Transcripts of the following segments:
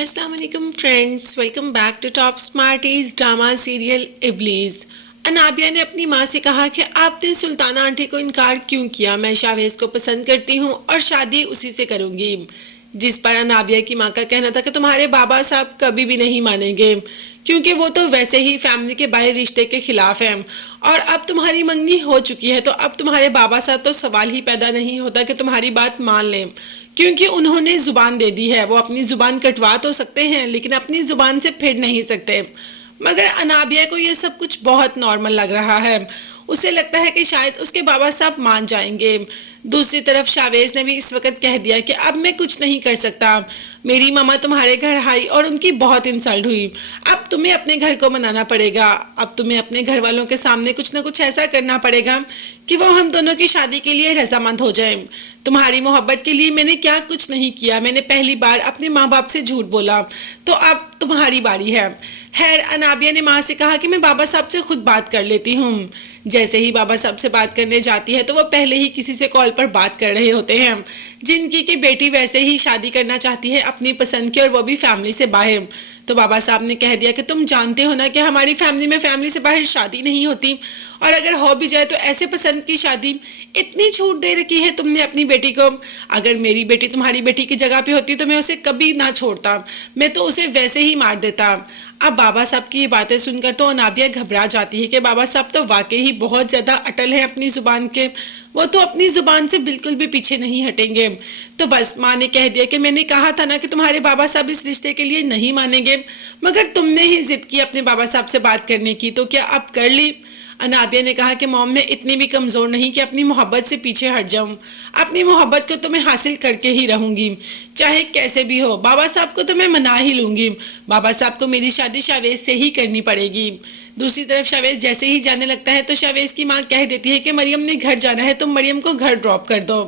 अस्सलाम वालेकुम friends, welcome back to top smarties drama serial Iblees. Anabia ने अपनी माँ से कहा कि आपने सुल्ताना आंटी को इनकार क्यों किया। मैं शावेज को पसंद करती हूँ और शादी उसी से करूँगी। जिस पर अनाबिया की माँ का कहना था कि तुम्हारे बाबा साहब कभी भी नहीं मानेंगे, क्योंकि वो तो वैसे ही फैमिली के बाहर रिश्ते के खिलाफ हैं। और अब तुम्हारी मंगनी हो चुकी है तो अब तुम्हारे बाबा साहब तो सवाल ही पैदा नहीं होता कि तुम्हारी बात मान लें, क्योंकि उन्होंने जुबान दे दी है। वो अपनी जुबान कटवा तो सकते हैं लेकिन अपनी जुबान से फिर नहीं सकते। मगर अनाबिया को ये सब कुछ बहुत नॉर्मल लग रहा है। उसे लगता है कि शायद उसके बाबा साहब मान जाएंगे। दूसरी तरफ शावेज ने भी इस वक्त कह दिया कि अब मैं कुछ नहीं कर सकता। मेरी मामा तुम्हारे घर आई और उनकी बहुत इंसल्ट हुई। अब तुम्हें अपने घर को मनाना पड़ेगा। अब तुम्हें अपने घर वालों के सामने कुछ ना कुछ ऐसा करना पड़ेगा कि वो हम दोनों की शादी के लिए रजामंद हो जाएं। तुम्हारी मोहब्बत के लिए मैंने क्या कुछ नहीं किया। मैंने पहली बार अपने माँ बाप से झूठ बोला, तो अब तुम्हारी बारी है। खैर, अनाबिया ने माँ से कहा कि मैं बाबा साहब से खुद बात कर लेती हूँ। जैसे ही बाबा साहब से बात करने जाती है तो वो पहले ही किसी से कॉल पर बात कर रहे होते हैं, जिनकी की बेटी वैसे ही शादी करना चाहती है अपनी पसंद की, और वो भी फैमिली से बाहर। तो बाबा साहब ने कह दिया कि तुम जानते हो ना कि हमारी फैमिली में फैमिली से बाहर शादी नहीं होती, और अगर हो भी जाए तो ऐसे पसंद की शादी। इतनी छूट दे रखी है तुमने अपनी बेटी को। अगर मेरी बेटी तुम्हारी बेटी की जगह पे होती तो मैं उसे कभी ना छोड़ता, मैं तो उसे वैसे ही मार देता। अब बाबा साहब की ये बातें सुनकर तो अनाबिया घबरा जाती है कि बाबा साहब तो वाकई ही बहुत ज़्यादा अटल हैं अपनी ज़ुबान के। वो तो अपनी ज़ुबान से बिल्कुल भी पीछे नहीं हटेंगे। तो बस माँ ने कह दिया कि मैंने कहा था ना कि तुम्हारे बाबा साहब इस रिश्ते के लिए नहीं मानेंगे, मगर तुमने ही जिद की अपने बाबा साहब से बात करने की, तो क्या अब कर ली। अनाबिया ने कहा कि मॉम, मैं इतनी भी कमज़ोर नहीं कि अपनी मोहब्बत से पीछे हट जाऊं। अपनी मोहब्बत को तो मैं हासिल करके ही रहूंगी, चाहे कैसे भी हो। बाबा साहब को तो मैं मना ही लूंगी। बाबा साहब को मेरी शादी शावेज से ही करनी पड़ेगी। दूसरी तरफ शावेज जैसे ही जाने लगता है तो शावेज की माँ कह देती है कि मरियम ने घर जाना है, तुम मरियम को घर ड्रॉप कर दो।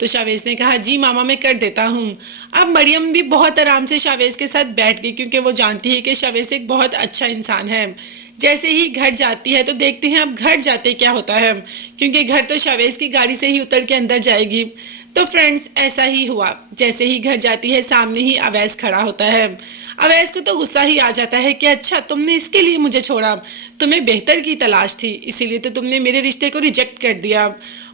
तो शावेज ने कहा जी मामा, मैं कर देता हूँ। अब मरियम भी बहुत आराम से शावेज के साथ बैठ गई, क्योंकि वो जानती है कि शावेज एक बहुत अच्छा इंसान है। जैसे ही घर जाती है तो देखते हैं अब घर जाते क्या होता है, क्योंकि घर तो शावेज की गाड़ी से ही उतर के अंदर जाएगी। तो फ्रेंड्स, ऐसा ही हुआ। जैसे ही घर जाती है सामने ही अवैस खड़ा होता है। अवैस को तो गुस्सा ही आ जाता है कि अच्छा, तुमने इसके लिए मुझे छोड़ा, तुम्हें बेहतर की तलाश थी, इसीलिए तो तुमने मेरे रिश्ते को रिजेक्ट कर दिया।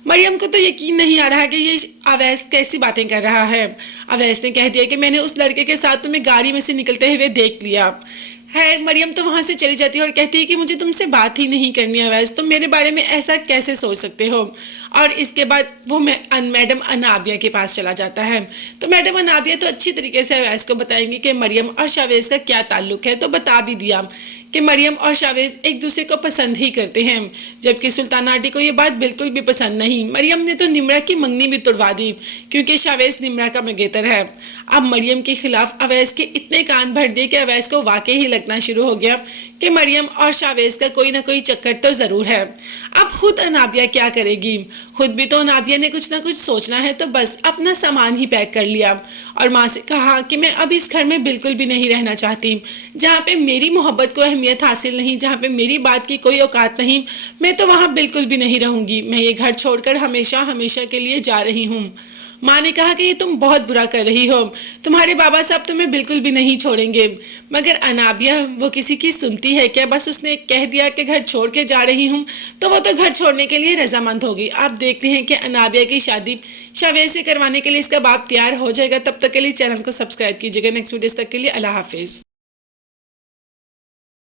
मरियम को तो यकीन नहीं आ रहा कि ये अवैस कैसी बातें कर रहा है। अवैस ने कह दिया कि मैंने उस लड़के के साथ तुम्हें गाड़ी में से निकलते हुए देख लिया है। मरियम तो वहाँ से चली जाती है और कहती है कि मुझे तुमसे बात ही नहीं करनी है अवैस, तुम मेरे बारे में ऐसा कैसे सोच सकते हो। और इसके बाद वो मैडम अनाबिया के पास चला जाता है। तो मैडम अनाबिया तो अच्छी तरीके से अवैस को बताएंगी कि मरियम और शावेज का क्या ताल्लुक है। तो बता भी दिया कि मरियम और शावेज एक दूसरे को पसंद ही करते हैं, जबकि सुल्ताना आंटी को ये बात बिल्कुल भी पसंद नहीं। मरियम ने तो निम्रा की मंगनी भी तोड़वा दी, क्योंकि शावेज निम्रा का मंगेतर है। अब मरियम के खिलाफ अवैस के इतने कान भर दिए कि अवैस को वाकई ही लगना शुरू हो गया कि मरियम और शावेज का कोई ना कोई चक्कर तो ज़रूर है। अब खुद अनाबिया क्या करेगी। खुद भी तो अनाबिया ने कुछ ना कुछ सोचना है। तो बस अपना सामान ही पैक कर लिया और माँ से कहा कि मैं अब इस घर में बिल्कुल भी नहीं रहना चाहती। जहाँ पे मेरी मोहब्बत को अहमियत हासिल नहीं, जहाँ पे मेरी बात की कोई औकात नहीं, मैं तो वहाँ बिल्कुल भी नहीं रहूँगी। मैं ये घर छोड़कर हमेशा हमेशा के लिए जा रही हूँ। माँ ने कहा कि ये तुम बहुत बुरा कर रही हो, तुम्हारे बाबा साहब तुम्हें बिल्कुल भी नहीं छोड़ेंगे। मगर अनाबिया वो किसी की सुनती है क्या। बस उसने कह दिया कि घर छोड़ के जा रही हूँ, तो वो तो घर छोड़ने के लिए रजामंद होगी। आप देखते हैं कि अनाबिया की शादी शावेज से करवाने के लिए इसका बाप तैयार हो जाएगा। तब तक के लिए चैनल को सब्सक्राइब कीजिएगा। नेक्स्ट वीडियोस तक के लिए अल्लाह हाफिज़।